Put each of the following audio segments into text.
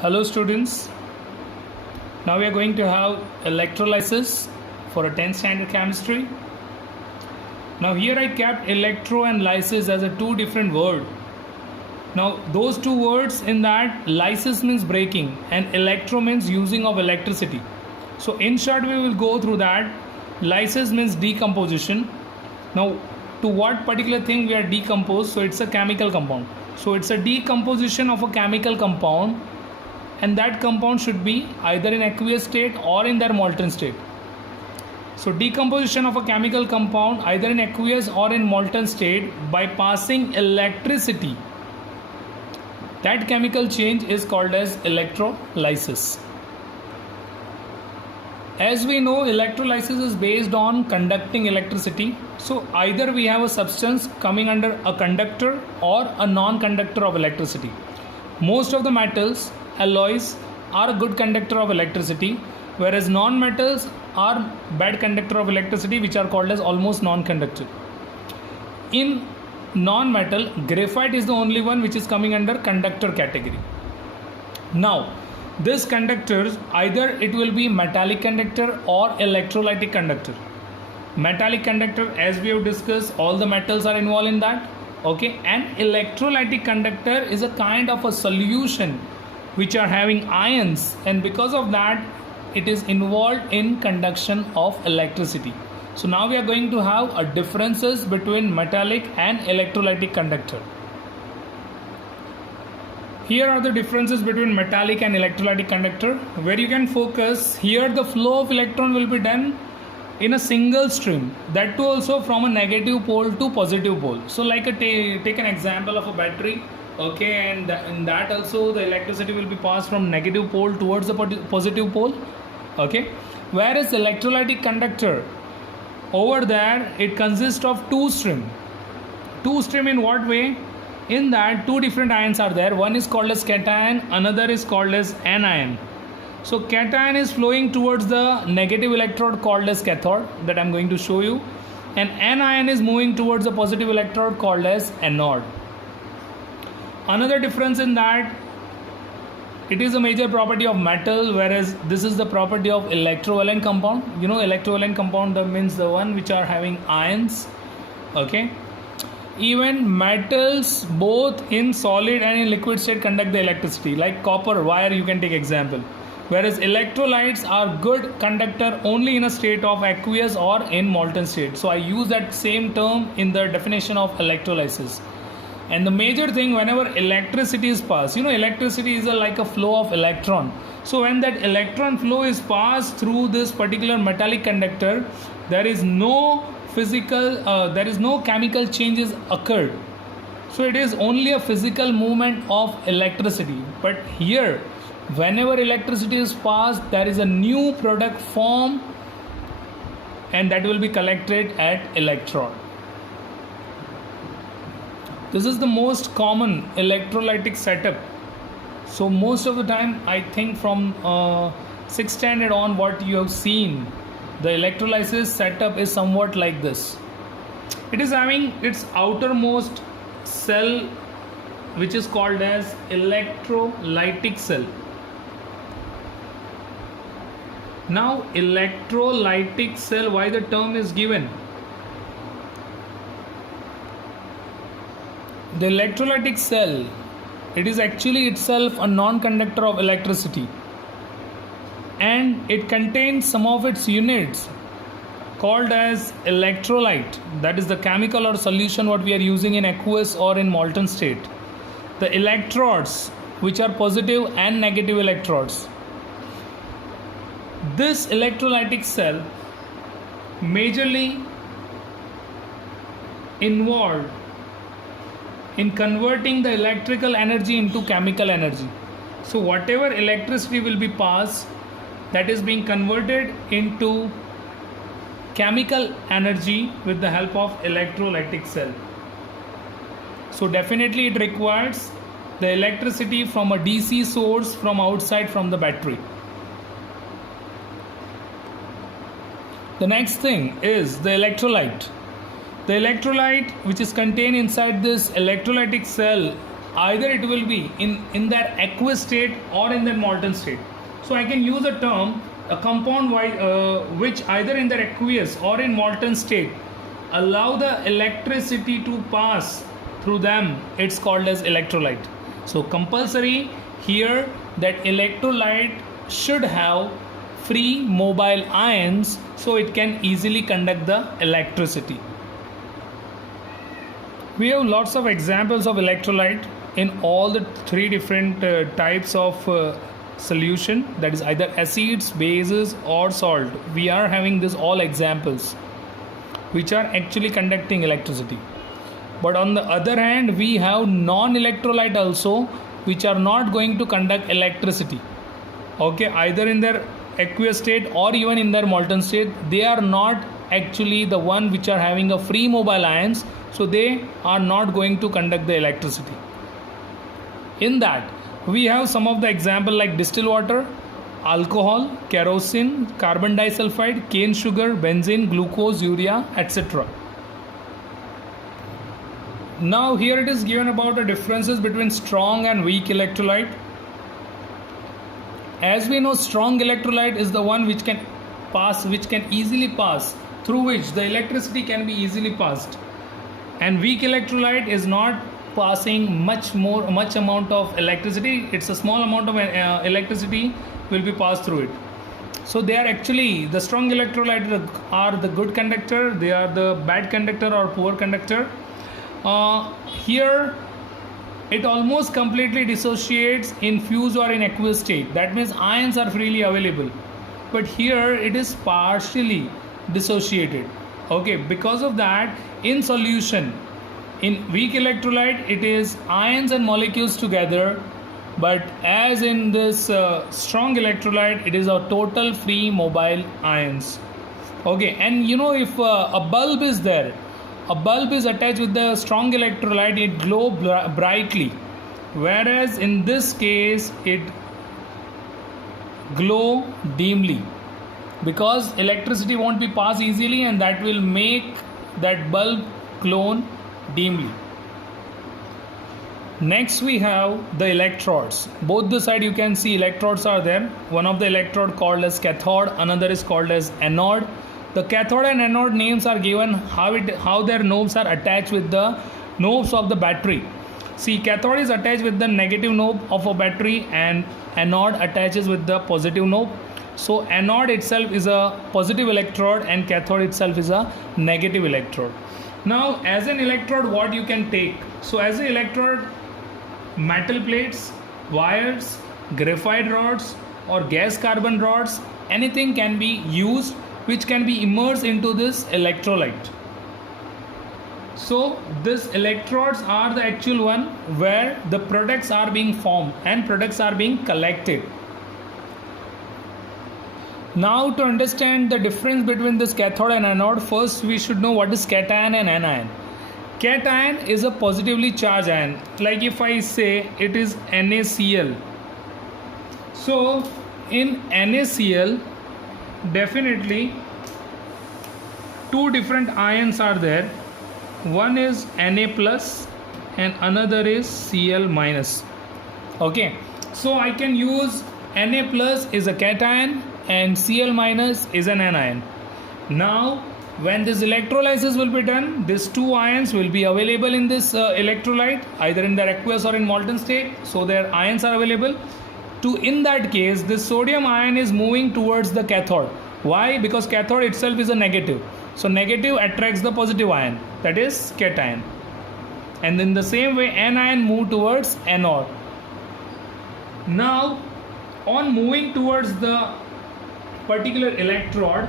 Hello students, now we are going to have electrolysis for a 10th standard chemistry. Now here I kept electro and lysis as a two different word. Now those two words in that, lysis means breaking and electro means using of electricity. So in short we will go through that. Lysis means decomposition. Now to what particular thing we are decomposed, so it's a chemical compound. So it's a decomposition of a chemical compound, and that compound should be either in aqueous state or in their molten state. So decomposition of a chemical compound either in aqueous or in molten state by passing electricity, that chemical change is called as electrolysis. As we know, electrolysis is based on conducting electricity. So either we have a substance coming under a conductor or a non-conductor of electricity. Most of the metals, alloys, are a good conductor of electricity, whereas non-metals are bad conductor of electricity, which are called as almost non-conductor. In non-metal, graphite is the only one which is coming under conductor category. Now this conductors, either it will be metallic conductor or electrolytic conductor. Metallic conductor, as we have discussed, all the metals are involved in that. Okay, and electrolytic conductor is a kind of a solution which are having ions, and because of that it is involved in conduction of electricity. So now we are going to have a differences between metallic and electrolytic conductor. Here are the differences between metallic and electrolytic conductor, where you can focus. Here the flow of electron will be done in a single stream, that too also from a negative pole to positive pole. So like take an example of a battery. Okay, and in that also the electricity will be passed from negative pole towards the positive pole. Okay, whereas electrolytic conductor, over there it consists of two stream. In what way? In that two different ions are there. One is called as cation, another is called as anion. So cation is flowing towards the negative electrode called as cathode, that I am going to show you, and anion is moving towards the positive electrode called as anode. Another difference in that, it is a major property of metal, whereas this is the property of electrovalent compound. You know, electrovalent compound, that means the one which are having ions. Okay, even metals both in solid and in liquid state conduct the electricity, like copper wire you can take example, whereas electrolytes are good conductor only in a state of aqueous or in molten state. So I use that same term in the definition of electrolysis. And the major thing, whenever electricity is passed, you know, electricity is like a flow of electron. So when that electron flow is passed through this particular metallic conductor, there is no chemical changes occurred. So it is only a physical movement of electricity. But here, whenever electricity is passed, there is a new product formed, and that will be collected at electrode. This is the most common electrolytic setup. So most of the time, I think from 6th standard on, what you have seen, the electrolysis setup is somewhat like this. It is having its outermost cell, which is called as electrolytic cell. Now electrolytic cell, why the term is given? The electrolytic cell, it is actually itself a non-conductor of electricity, and it contains some of its units called as electrolyte, that is the chemical or solution what we are using in aqueous or in molten state. The electrodes, which are positive and negative electrodes. This electrolytic cell majorly involved in converting the electrical energy into chemical energy. So whatever electricity will be passed, that is being converted into chemical energy with the help of electrolytic cell. So definitely it requires the electricity from a DC source from outside, from the battery. The next thing is the electrolyte. The electrolyte which is contained inside this electrolytic cell either it will be in their aqueous state or in their molten state. So I can use a term, a compound which either in their aqueous or in molten state allow the electricity to pass through them. It's called as electrolyte. So compulsory here that electrolyte should have free mobile ions so it can easily conduct the electricity. We have lots of examples of electrolyte in all the three different types of solution, that is either acids, bases or salt. We are having this all examples which are actually conducting electricity. But on the other hand, we have non-electrolyte also which are not going to conduct electricity. Okay, either in their aqueous state or even in their molten state, they are not actually the one which are having a free mobile ions, so they are not going to conduct the electricity. In that, we have some of the example like distilled water, alcohol, kerosene, carbon disulfide, cane sugar, benzene, glucose, urea, etc. Now here it is given about the differences between strong and weak electrolyte. As we know, strong electrolyte is the one which can easily pass, through which the electricity can be easily passed, and weak electrolyte is not passing much amount of electricity. It's a small amount of electricity will be passed through it. So they are actually, the strong electrolyte are the good conductor, they are the bad conductor or poor conductor. Here it almost completely dissociates in fused or in aqueous state. That means ions are freely available, but here it is partially dissociated. Okay, because of that, in solution, in weak electrolyte it is ions and molecules together, but as in this strong electrolyte it is a total free mobile ions. Okay, and you know, if a bulb is there, a bulb is attached with the strong electrolyte, it glow brightly, whereas in this case it glow dimly, because electricity won't be passed easily, and that will make that bulb glow dimly. Next we have the electrodes. Both the side you can see electrodes are there. One of the electrode called as cathode, another is called as anode. The cathode and anode names are given how their knobs are attached with the knobs of the battery. See, cathode is attached with the negative knob of a battery and anode attaches with the positive knob. So anode itself is a positive electrode and cathode itself is a negative electrode. Now as an electrode, what you can take? So as an electrode, metal plates, wires, graphite rods or gas carbon rods, anything can be used which can be immersed into this electrolyte. So these electrodes are the actual one where the products are being formed and products are being collected. Now to understand the difference between this cathode and anode, first we should know what is cation and anion. Cation is a positively charged ion. Like if I say it is NaCl. So in NaCl, definitely two different ions are there. One is Na plus and another is Cl minus. Okay, so I can use Na plus is a cation and Cl minus is an anion. Now when this electrolysis will be done, these two ions will be available in this electrolyte, either in their aqueous or in molten state, so their ions are available. In that case, this sodium ion is moving towards the cathode. Why? Because cathode itself is a negative, so negative attracts the positive ion, that is cation, and in the same way anion move towards anode. Now on moving towards the particular electrode,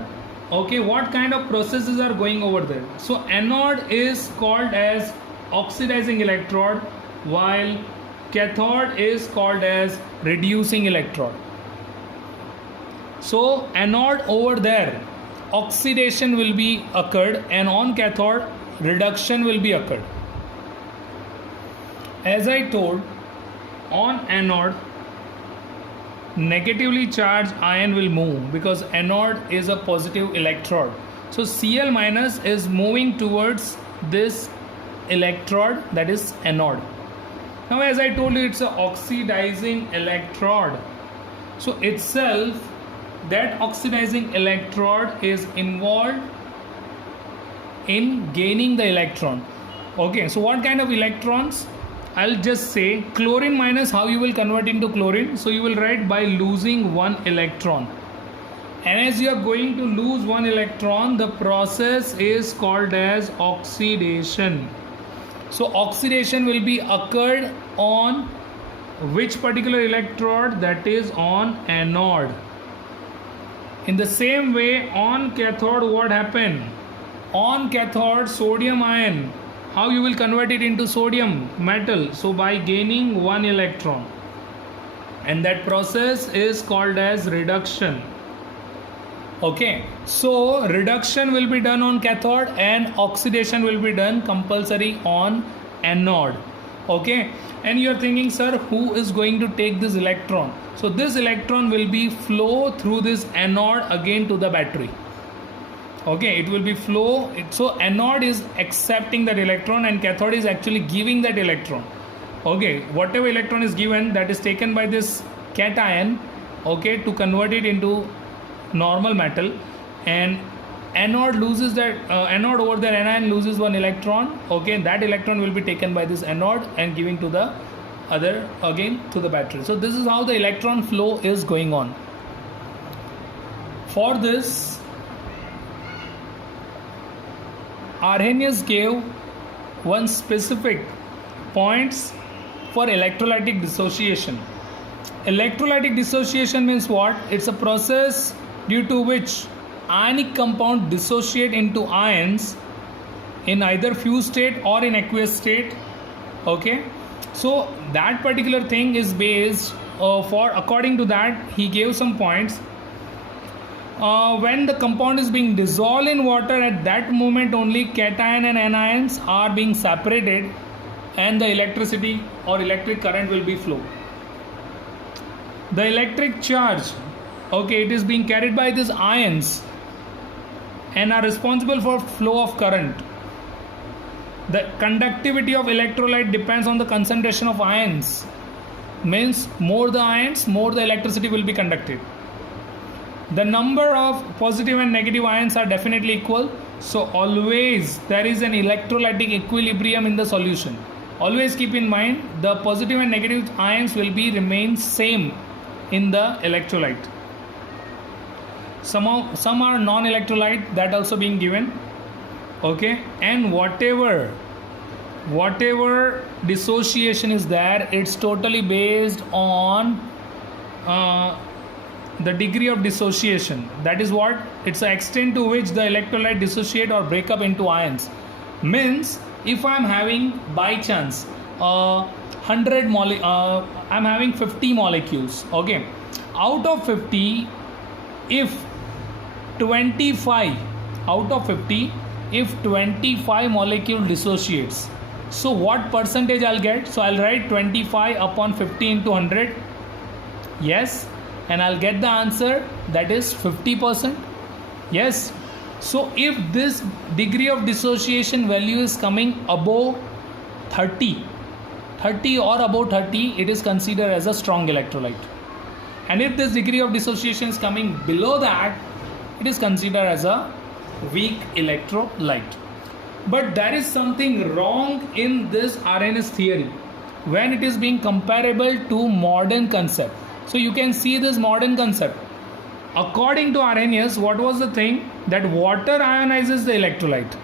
okay, what kind of processes are going over there? So anode is called as oxidizing electrode, while cathode is called as reducing electrode. So anode over there, oxidation will be occurred, and on cathode reduction will be occurred. As I told, on anode negatively charged ion will move because anode is a positive electrode. So Cl minus is moving towards this electrode, that is anode. Now as I told you, it's a oxidizing electrode. So itself, that oxidizing electrode is involved in gaining the electron. Okay, so what kind of electrons? I'll just say chlorine minus, how you will convert into chlorine. So you will write by losing one electron. And as you are going to lose one electron, the process is called as oxidation. So oxidation will be occurred on which particular electrode? That is on anode. In the same way, on cathode, what happened? On cathode, sodium ion, how you will convert it into sodium metal? So by gaining one electron, and that process is called as reduction. Okay, so reduction will be done on cathode and oxidation will be done compulsory on anode. Okay, and you are thinking, sir, who is going to take this electron? So this electron will be flow through this anode again to the battery. Okay, it will be flow. So anode is accepting that electron and cathode is actually giving that electron. Okay, whatever electron is given, that is taken by this cation, okay, to convert it into normal metal, and anode loses that anode over there, anion loses one electron. Okay, that electron will be taken by this anode and giving to the other again to the battery. So this is how the electron flow is going on. For this, Arrhenius gave one specific points for electrolytic dissociation. Electrolytic dissociation means what? It's a process due to which ionic compound dissociate into ions in either fused state or in aqueous state. Okay, so that particular thing is based for, according to that, he gave some points. When the compound is being dissolved in water, at that moment only cation and anions are being separated and the electricity or electric current will be flow. The electric charge, okay, it is being carried by these ions and are responsible for flow of current. The conductivity of electrolyte depends on the concentration of ions. Means more the ions, more the electricity will be conducted. The number of positive and negative ions are definitely equal. So always there is an electrolytic equilibrium in the solution. Always keep in mind the positive and negative ions will be remain same in the electrolyte. Some are non-electrolyte, that also being given. Okay, and whatever dissociation is there, it's totally based on the degree of dissociation. That is what? It's the extent to which the electrolyte dissociate or break up into ions. Means if I am having by chance I'm having 50 molecules. Okay, out of 50, if 25 out of 50, if 25 molecule dissociates, so what percentage I'll get? So I'll write 25 upon 50 into 100. Yes, and I'll get the answer, that is 50%. Yes, so if this degree of dissociation value is coming above 30 or above 30, it is considered as a strong electrolyte. And if this degree of dissociation is coming below that, it is considered as a weak electrolyte. But there is something wrong in this Arrhenius theory when it is being comparable to modern concept. So you can see this modern concept. According to Arrhenius, what was the thing? That water ionizes the electrolyte.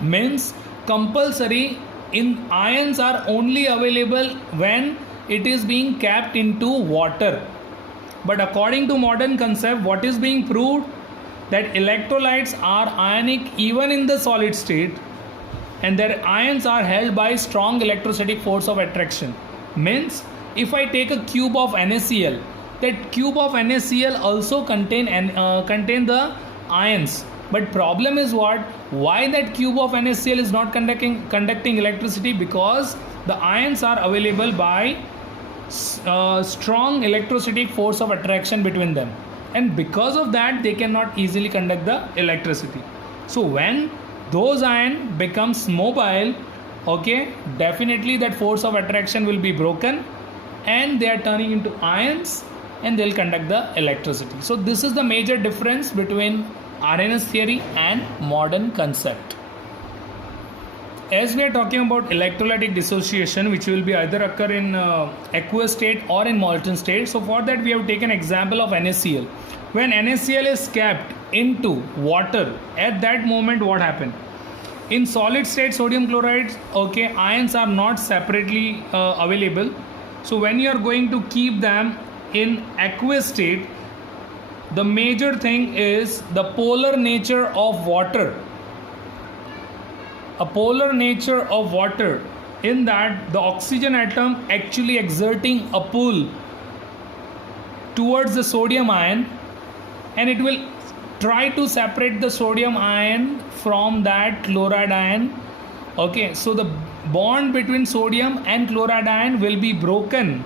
Means compulsory in ions are only available when it is being capped into water. But according to modern concept, what is being proved? That electrolytes are ionic even in the solid state, and their ions are held by strong electrostatic force of attraction. Means if I take a cube of NaCl, that cube of NaCl also contain the ions. But problem is what? Why that cube of NaCl is not conducting electricity? Because the ions are available by strong electrostatic force of attraction between them, and because of that they cannot easily conduct the electricity. So when those ions becomes mobile, okay, definitely that force of attraction will be broken and they are turning into ions and they'll conduct the electricity. So this is the major difference between Arrhenius theory and modern concept. As we are talking about electrolytic dissociation, which will be either occur in aqueous state or in molten state, so for that we have taken example of NaCl. When NaCl is kept into water, at that moment what happened? In solid state sodium chloride, okay, ions are not separately available. So when you are going to keep them in aqueous state, the major thing is the polar nature of water. A polar nature of water, in that the oxygen atom actually exerting a pull towards the sodium ion, and it will try to separate the sodium ion from that chloride ion. Okay, so the bond between sodium and chloride ion will be broken,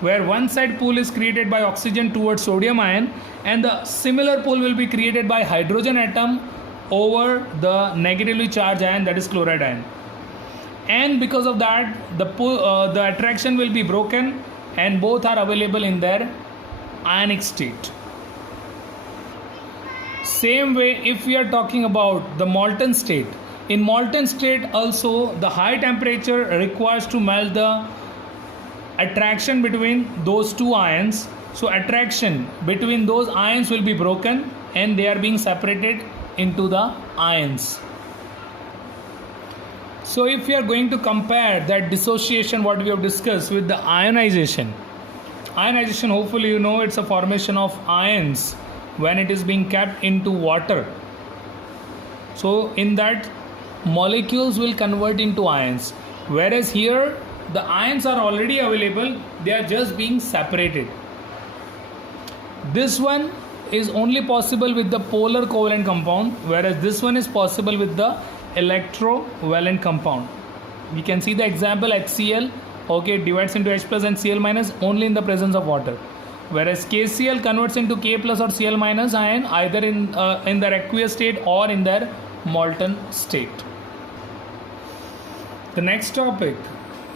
where one side pull is created by oxygen towards sodium ion and the similar pull will be created by hydrogen atom over the negatively charged ion, that is chloride ion. And because of that, the attraction will be broken and both are available in their ionic state. Same way, if we are talking about the molten state, in molten state also the high temperature requires to melt the attraction between those two ions. So attraction between those ions will be broken and they are being separated into the ions. So if we are going to compare that dissociation what we have discussed with the ionization, hopefully you know it's a formation of ions when it is being kept into water. So in that, molecules will convert into ions, whereas here the ions are already available, they are just being separated. This one is only possible with the polar covalent compound, whereas this one is possible with the electrovalent compound. We can see the example HCl, okay, it divides into H plus and Cl minus only in the presence of water, whereas KCl converts into K plus or Cl minus ion either in their aqueous state or in their molten state. The next topic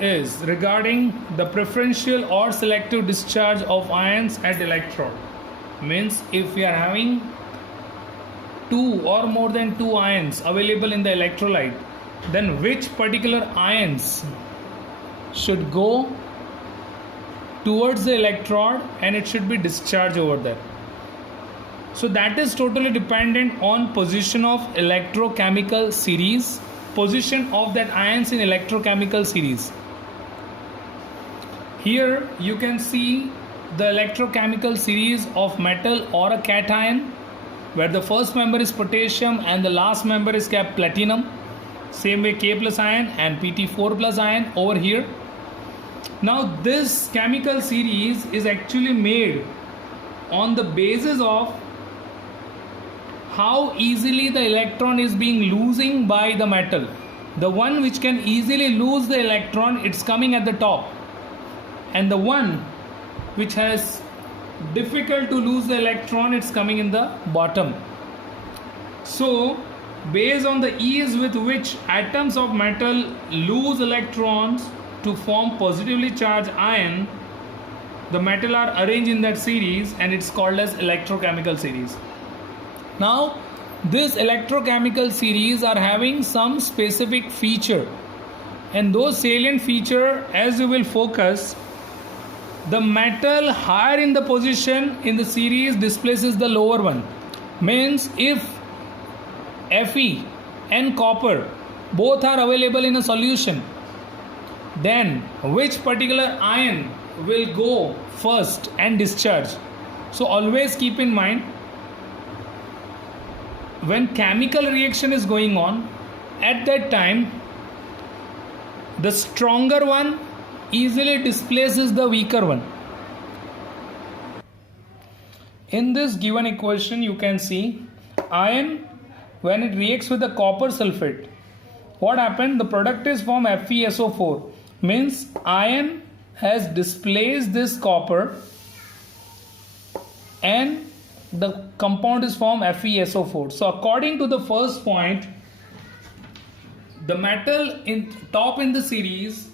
is regarding the preferential or selective discharge of ions at electrode. Means if we are having two or more than two ions available in the electrolyte, then which particular ions should go towards the electrode and it should be discharged over there. So that is totally dependent on position of electrochemical series, position of that ions in electrochemical series. Here you can see the electrochemical series of metal or a cation, where the first member is potassium and the last member is kept platinum. Same way K plus ion and Pt4 plus ion over here. Now this chemical series is actually made on the basis of how easily the electron is being losing by the metal. The one which can easily lose the electron, it's coming at the top, and the one which has difficult to lose the electron, it's coming in the bottom. So based on the ease with which atoms of metal lose electrons to form positively charged ion, the metal are arranged in that series and it's called as electrochemical series. Now this electrochemical series are having some specific feature, and those salient feature, as you will focus, the metal higher in the position in the series displaces the lower one. Means if Fe and copper both are available in a solution, then which particular ion will go first and discharge? So always keep in mind, when chemical reaction is going on, at that time the stronger one easily displaces the weaker one. In this given equation you can see iron, when it reacts with the copper sulfate, what happened? The product is formed FeSO4, means iron has displaced this copper and the compound is formed FeSO4. So according to the first point, the metal in top in the series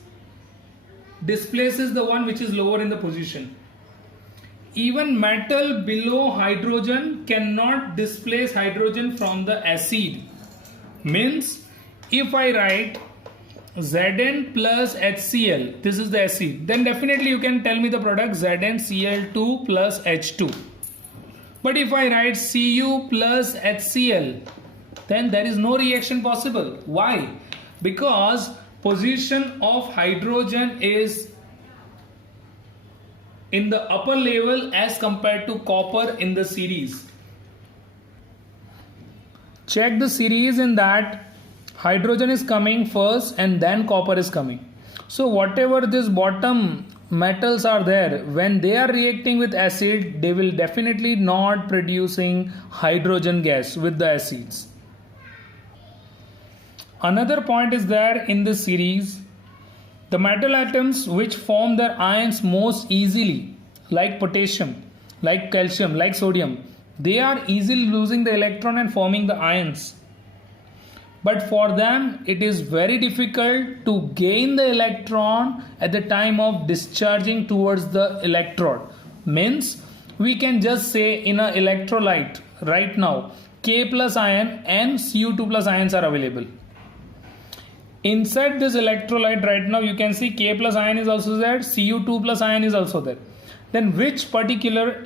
displaces the one which is lower in the position. Even metal below hydrogen cannot displace hydrogen from the acid. Means if I write Zn plus HCl, this is the acid, then definitely you can tell me the product ZnCl2 plus H2. But if I write Cu plus HCl, then there is no reaction possible. Why? Because position of hydrogen is in the upper level as compared to copper in the series. Check the series in that hydrogen is coming first and then copper is coming. So whatever this bottom metals are there, when they are reacting with acid, they will definitely not producing hydrogen gas with the acids. Another point is there in this series, the metal atoms which form their ions most easily, like potassium, like calcium, like sodium, they are easily losing the electron and forming the ions. But for them it is very difficult to gain the electron at the time of discharging towards the electrode. Means we can just say in an electrolyte right now K plus ion and Cu2 plus ions are available. Inside this electrolyte right now you can see K plus ion is also there, Cu2 plus ion is also there. Then which particular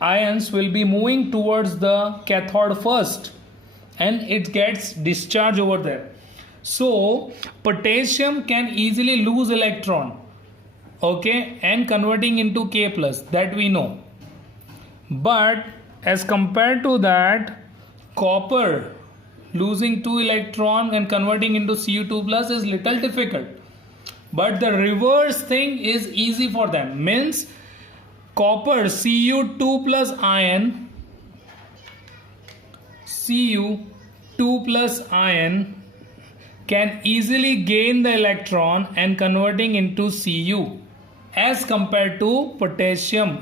ions will be moving towards the cathode first and it gets discharged over there. So potassium can easily lose electron, okay, and converting into K plus, that we know. But as compared to that, copper losing 2 electron and converting into Cu2 plus is little difficult. But the reverse thing is easy for them. Means copper Cu2 plus ion, Cu2 plus ion can easily gain the electron and converting into Cu as compared to potassium,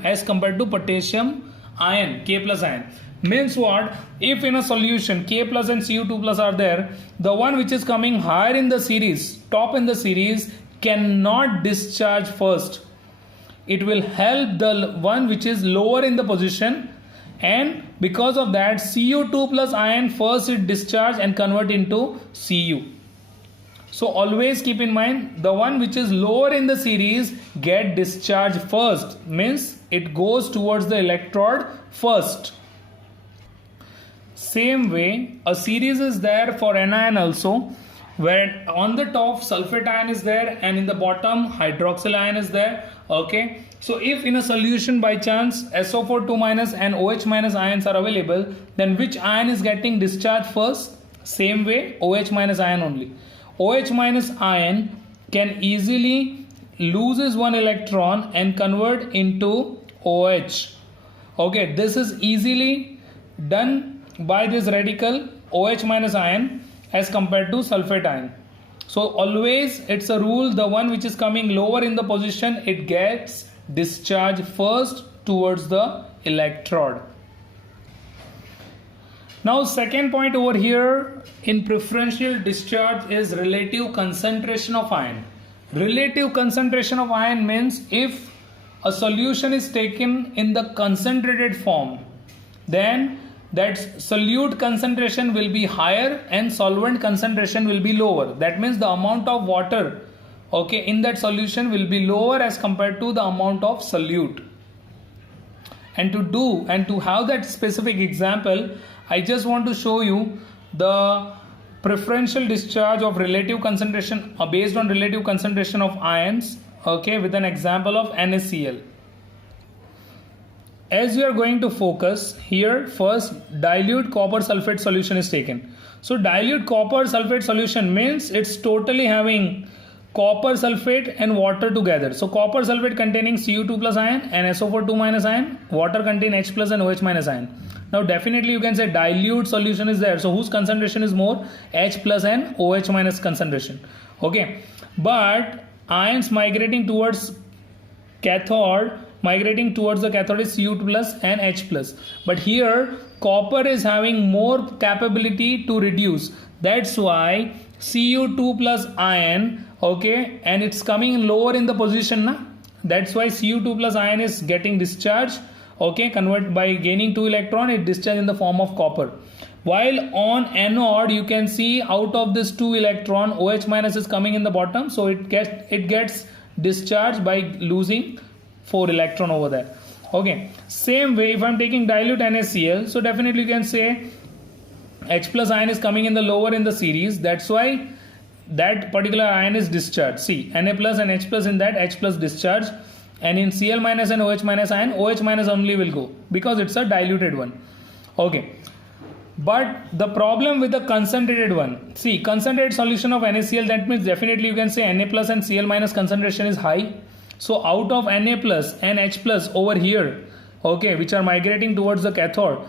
ion, K plus ion. Means what? If in a solution K plus and Cu2 plus are there, the one which is coming higher in the series, top in the series, cannot discharge first. It will help the one which is lower in the position, and because of that Cu2 plus ion first it discharge and convert into Cu. So always keep in mind the one which is lower in the series get discharged first, means it goes towards the electrode first. Same way a series is there for anion also, where on the top sulfate ion is there and in the bottom hydroxyl ion is there, okay. So if in a solution by chance SO4 2- and OH- ions are available, then which ion is getting discharged first? Same way OH- ion only. OH- ion can easily loses 1 electron and convert into OH. Okay, this is easily done by this radical OH- ion as compared to sulfate ion. So always it's a rule, the one which is coming lower in the position, it gets discharged first towards the electrode. Now second point over here in preferential discharge is relative concentration of ion. Relative concentration of ion means if a solution is taken in the concentrated form, then that solute concentration will be higher and solvent concentration will be lower. That means the amount of water, okay, in that solution will be lower as compared to the amount of solute. And to have that specific example, I just want to show you the preferential discharge of relative concentration based on relative concentration of ions, okay, with an example of NaCl. As we are going to focus here, first dilute copper sulfate solution is taken. So dilute copper sulfate solution means it's totally having copper sulfate and water together. So copper sulfate containing Cu2 plus ion and SO4 2- ion, water contain H plus and OH- ion. Now definitely you can say dilute solution is there. So whose concentration is more? H plus and OH minus concentration. Okay, but ions migrating towards cathode, migrating towards the cathode is Cu2 plus and H plus. But here copper is having more capability to reduce. That's why Cu2 plus ion, okay, and it's coming lower in the position, na? That's why Cu2 plus ion is getting discharged, okay, convert by gaining 2 electron, it discharge in the form of copper. While on anode, you can see out of this 2 electron, OH minus is coming in the bottom, so it gets discharged by losing 4 electron over there. Okay, same way if I'm taking dilute NaCl, so definitely you can say H plus ion is coming in the lower in the series, that's why that particular ion is discharged. See, Na plus and H plus in that, H plus discharge, and in Cl minus and OH minus ion, OH minus only will go because it's a diluted one. Okay, but the problem with the concentrated one, see, concentrated solution of NaCl, that means definitely you can say Na plus and Cl minus concentration is high. So out of Na plus and H plus over here, okay, which are migrating towards the cathode,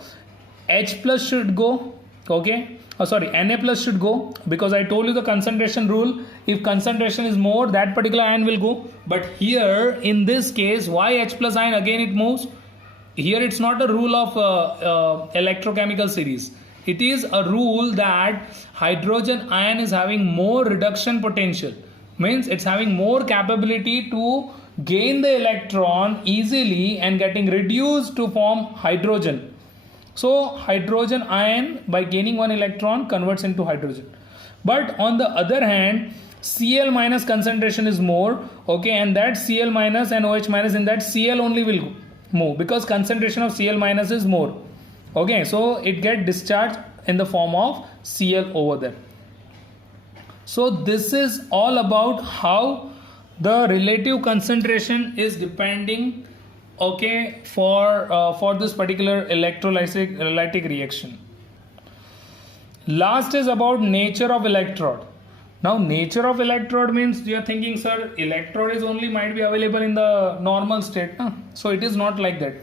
H plus should go, okay, Na plus should go, because I told you the concentration rule, if concentration is more, that particular ion will go. But here in this case, why H plus ion again it moves? Here it's not a rule of electrochemical series. It is a rule that hydrogen ion is having more reduction potential, means it's having more capability to gain the electron easily and getting reduced to form hydrogen. So hydrogen ion by gaining 1 electron converts into hydrogen. But on the other hand, Cl minus concentration is more, okay, and that Cl minus and OH minus in that Cl only will move because concentration of Cl minus is more. Okay, so it get discharged in the form of Cl over there. So this is all about how the relative concentration is depending, okay, for this particular electrolytic reaction. Last is about nature of electrode. Now nature of electrode means you are thinking, sir, electrode is only might be available in the normal state, no? So it is not like that.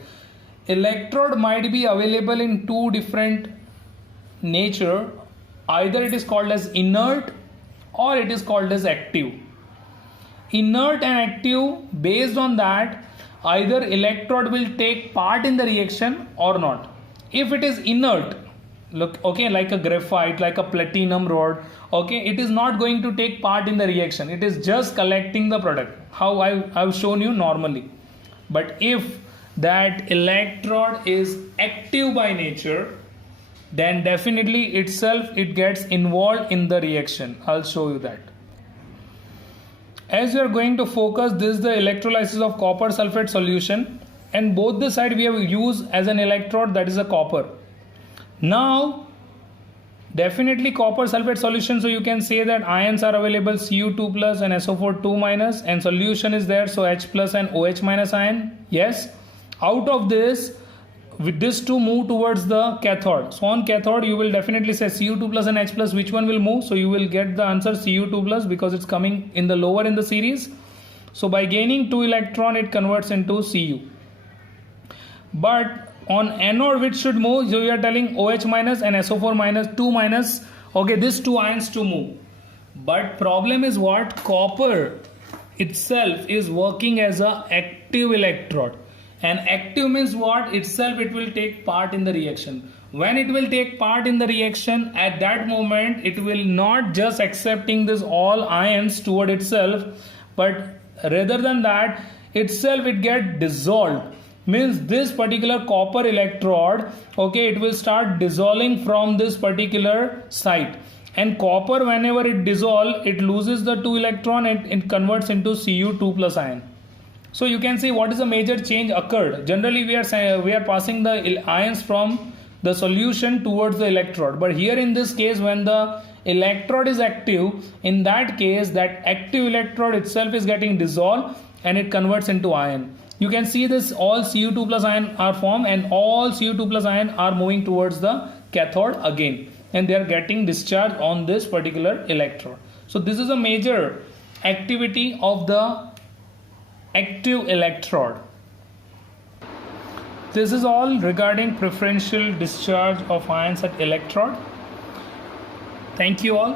Electrode might be available in two different nature. Either it is called as inert or it is called as active. Inert and active, based on that, either electrode will take part in the reaction or not. If it is inert, look, okay, like a graphite, like a platinum rod, okay, it is not going to take part in the reaction. It is just collecting the product, how I've shown you normally. But if that electrode is active by nature, then definitely itself it gets involved in the reaction. I'll show you that. As we are going to focus, this is the electrolysis of copper sulfate solution, and both the side we have used as an electrode, that is a copper. Now definitely copper sulfate solution, so you can say that ions are available, Cu2 plus and SO4 2 minus, and solution is there, so H plus and OH minus ion. Yes, out of this, with this two move towards the cathode. So on cathode you will definitely say Cu2 plus and H plus, which one will move? So you will get the answer Cu2 plus because it's coming in the lower in the series. So by gaining 2 electron it converts into Cu. But on anode which should move, so you are telling OH minus and SO4 minus 2 minus, okay, these two ions to move. But problem is what? Copper itself is working as a active electrode. And active means what? Itself it will take part in the reaction. When it will take part in the reaction, at that moment it will not just accepting this all ions toward itself, but rather than that, itself it get dissolved. Means this particular copper electrode, okay, it will start dissolving from this particular site. And copper, whenever it dissolves, it loses the 2 electron and it converts into Cu2 plus ion. So you can see what is the major change occurred. Generally we are passing the ions from the solution towards the electrode, but here in this case when the electrode is active, in that case that active electrode itself is getting dissolved and it converts into ion. You can see this all Cu2 plus ion are formed and all Cu2 plus ion are moving towards the cathode again, and they are getting discharged on this particular electrode. So this is a major activity of the active electrode. This is all regarding preferential discharge of ions at electrode. Thank you all.